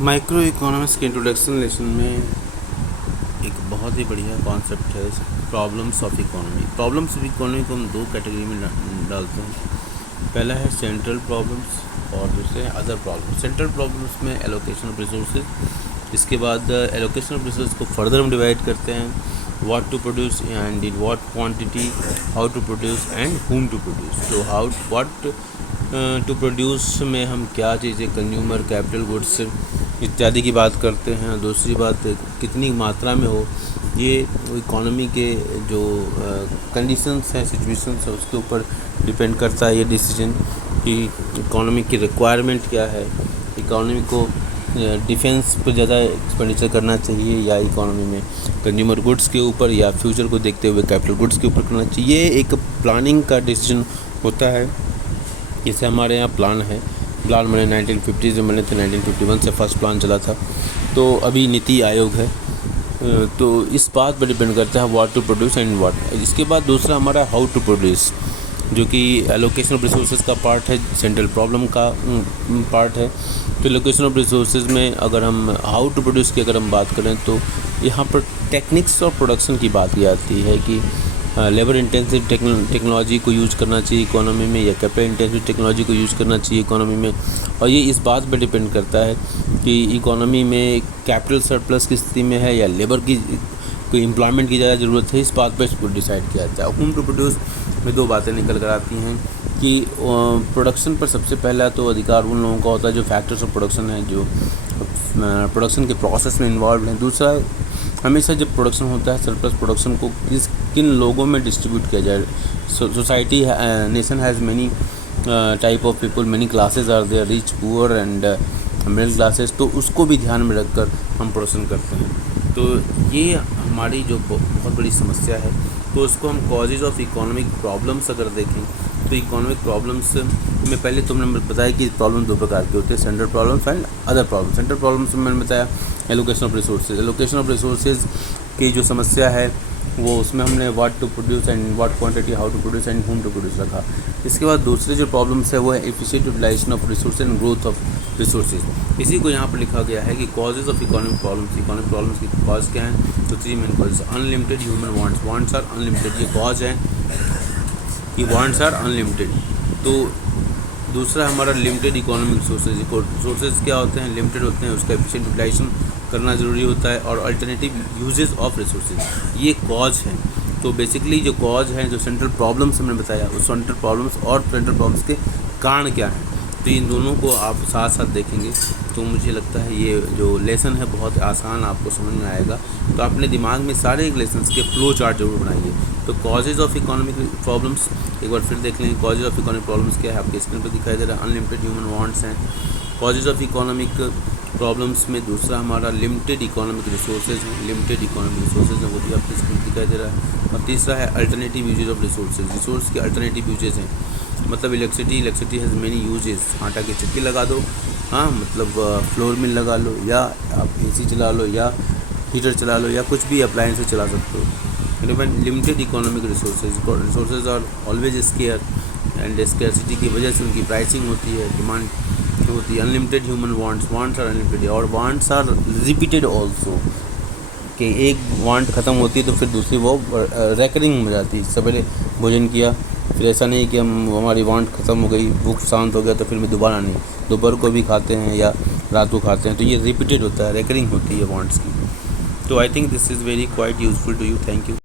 Micro economics के introduction lesson में एक बहुत ही बढ़िया कॉन्सेप्ट है problems of economy. Problems of economy को हम दो कैटेगरी में डालते हैं। पहला है सेंट्रल प्रॉब्लम्स और दूसरे है अदर प्रॉब्लम्स। सेंट्रल प्रॉब्लम्स में एलोकेशन ऑफ रिसोर्सेज, इसके बाद एलोकेशन ऑफ रिसोर्स को फर्दर हम डिवाइड करते हैं what to produce and in what quantity, how to produce and whom to produce. तो हाउ व्हाट टू प्रोड्यूस में हम क्या चीज़ें कंज्यूमर, कैपिटल गुड्स इत्यादि की बात करते हैं। दूसरी बात कितनी मात्रा में हो, ये इकोनॉमी के जो कंडीशंस हैं, सिचुएशंस है, उसके ऊपर डिपेंड करता है ये डिसीजन कि इकोनॉमी की रिक्वायरमेंट क्या है। इकोनॉमी को डिफेंस पर ज़्यादा एक्सपेंडिचर करना चाहिए या इकोनॉमी में कंज्यूमर गुड्स के ऊपर या फ्यूचर को देखते हुए कैपिटल गुड्स के ऊपर करना चाहिए। ये एक प्लानिंग का डिसीजन होता है। जैसे हमारे यहाँ प्लान है, प्लान मैंने 1950 में बने थे, 1951 से फर्स्ट प्लान चला था। तो अभी नीति आयोग है। तो इस बात पर डिपेंड करता है what to produce and what. इसके बाद दूसरा हमारा हाउ टू प्रोड्यूस, जो कि एलोकेशन ऑफ रिसोर्सेज का पार्ट है, सेंट्रल प्रॉब्लम का पार्ट है। तो एलोकेशन ऑफ रिसोर्सेज में अगर हम हाउ टू प्रोड्यूस की अगर हम बात करें तो यहाँ पर टेक्निक्स और प्रोडक्शन की बात की जाती है कि लेबर इंटेंसिव टेक्नोलॉजी को यूज़ करना चाहिए इकोनॉमी में या कैपिटल इंटेंसिव टेक्नोलॉजी को यूज़ करना चाहिए इकोनॉमी में। और ये इस बात पर डिपेंड करता है कि इकोनॉमी में कैपिटल सरप्लस की स्थिति में है या लेबर की कोई एम्प्लॉयमेंट की ज़्यादा ज़रूरत है। इस बात पर इसको डिसाइड किया जाता है। whom टू प्रोड्यूस में दो बातें निकल कर आती हैं कि प्रोडक्शन पर सबसे पहला तो अधिकार उन लोगों का होता है जो फैक्टर्स ऑफ प्रोडक्शन हैं, जो प्रोडक्शन के प्रोसेस में इन्वॉल्व हैं। दूसरा, हमेशा जब प्रोडक्शन होता है सरप्लस प्रोडक्शन को किन लोगों में डिस्ट्रीब्यूट किया जाए। Society, nation has many type of people, many classes are there, rich, poor and middle classes. तो उसको भी ध्यान में रखकर हम प्रोडक्शन करते हैं। तो ये हमारी जो बहुत बड़ी समस्या है। तो उसको हम कॉजेज़ ऑफ इकोनॉमिक प्रॉब्लम्स अगर देखें तो इकोनॉमिक प्रॉब्लम्स में पहले तुमने बताया कि प्रॉब्लम दो प्रकार के होते हैं, central problems and other problems. Central problems में मैंने बताया allocation of resources. Allocation of resources की जो समस्या है वो उसमें हमने what to produce and what quantity, how to produce and whom to produce रखा। इसके बाद दूसरे जो प्रॉब्लम्स है वो है efficient utilization of resource and growth of resources. इसी को यहाँ पर लिखा गया है कि causes of economic problems. Economic problems की कॉज क्या हैं? तो three main causes. Unlimited human wants, wants are unlimited, ये कॉज है कि वांट्स आर अनलिमिटेड। तो दूसरा हमारा लिमिटेड इकोनॉमिक रिसोर्सेज। रिसोर्सेज क्या होते हैं? लिमिटेड होते हैं, उसका एफिशिएंट यूटिलाइजेशन करना ज़रूरी होता है। और अल्टरनेटिव यूजेस ऑफ रिसोर्सेज, ये कॉज है। तो बेसिकली जो कॉज है, जो सेंट्रल प्रॉब्लम्स हमने बताया, उस सेंट्रल प्रॉब्लम्स और सेंट्रल प्रॉब्लम्स के कारण क्या हैं, तो इन दोनों को आप साथ साथ देखेंगे तो मुझे लगता है ये जो लेसन है बहुत आसान आपको समझ में आएगा। तो अपने दिमाग में सारे लेसन्स के फ्लो चार्ट जरूर बनाइए। तो कॉजेज़ ऑफ इकोनॉमिक प्रॉब्लम्स एक बार फिर देख लेंगे। कॉजेज़ ऑफ इकोनॉमिक प्रॉब्लम्स क्या है, आपके स्क्रीन पर दिखाई दे रहा है, अनलिमिटेड ह्यूमन वांट्स हैं। कॉजेज़ ऑफ इकोनॉमिक प्रॉब्लम्स में दूसरा हमारा लिमिटेड इकोनॉमिक रिसोर्सेज है, लिमिटेड इकोनॉमिक रिसोर्सेज है, वो भी आपकी स्क्रीन पर दिखाई दे रहा है। और तीसरा है alternative uses of resources. Resource के अल्टरनेटिव यूजेज हैं, मतलब इलेक्ट्रिसिटी हैज़ मेनी यूजेस। आटा की चक्की लगा दो, हाँ, मतलब फ्लोर मिल लगा लो, या आप एसी चला लो, या हीटर चला लो, या कुछ भी अप्लायंस चला सकते हो। Limited economic resources are always scarce and scarcity की वजह से उनकी प्राइसिंग होती है, डिमांड होती है। Unlimited human wants, wants are unlimited और वांट्स आर रिपीटेड ऑल्सो, कि एक वांट ख़त्म होती है तो फिर दूसरी वो रेकरिंग हो जाती है। सवेरे भोजन किया, फिर ऐसा नहीं कि हमारी वांट ख़त्म हो गई, भूख शांत हो गया तो फिर मैं दोबारा नहीं, दोपहर को भी खाते हैं या रात को खाते हैं। तो ये रिपीटेड होता है, रेकरिंग होती है वांट्स की। तो I think this is very quite useful to you. Thank you.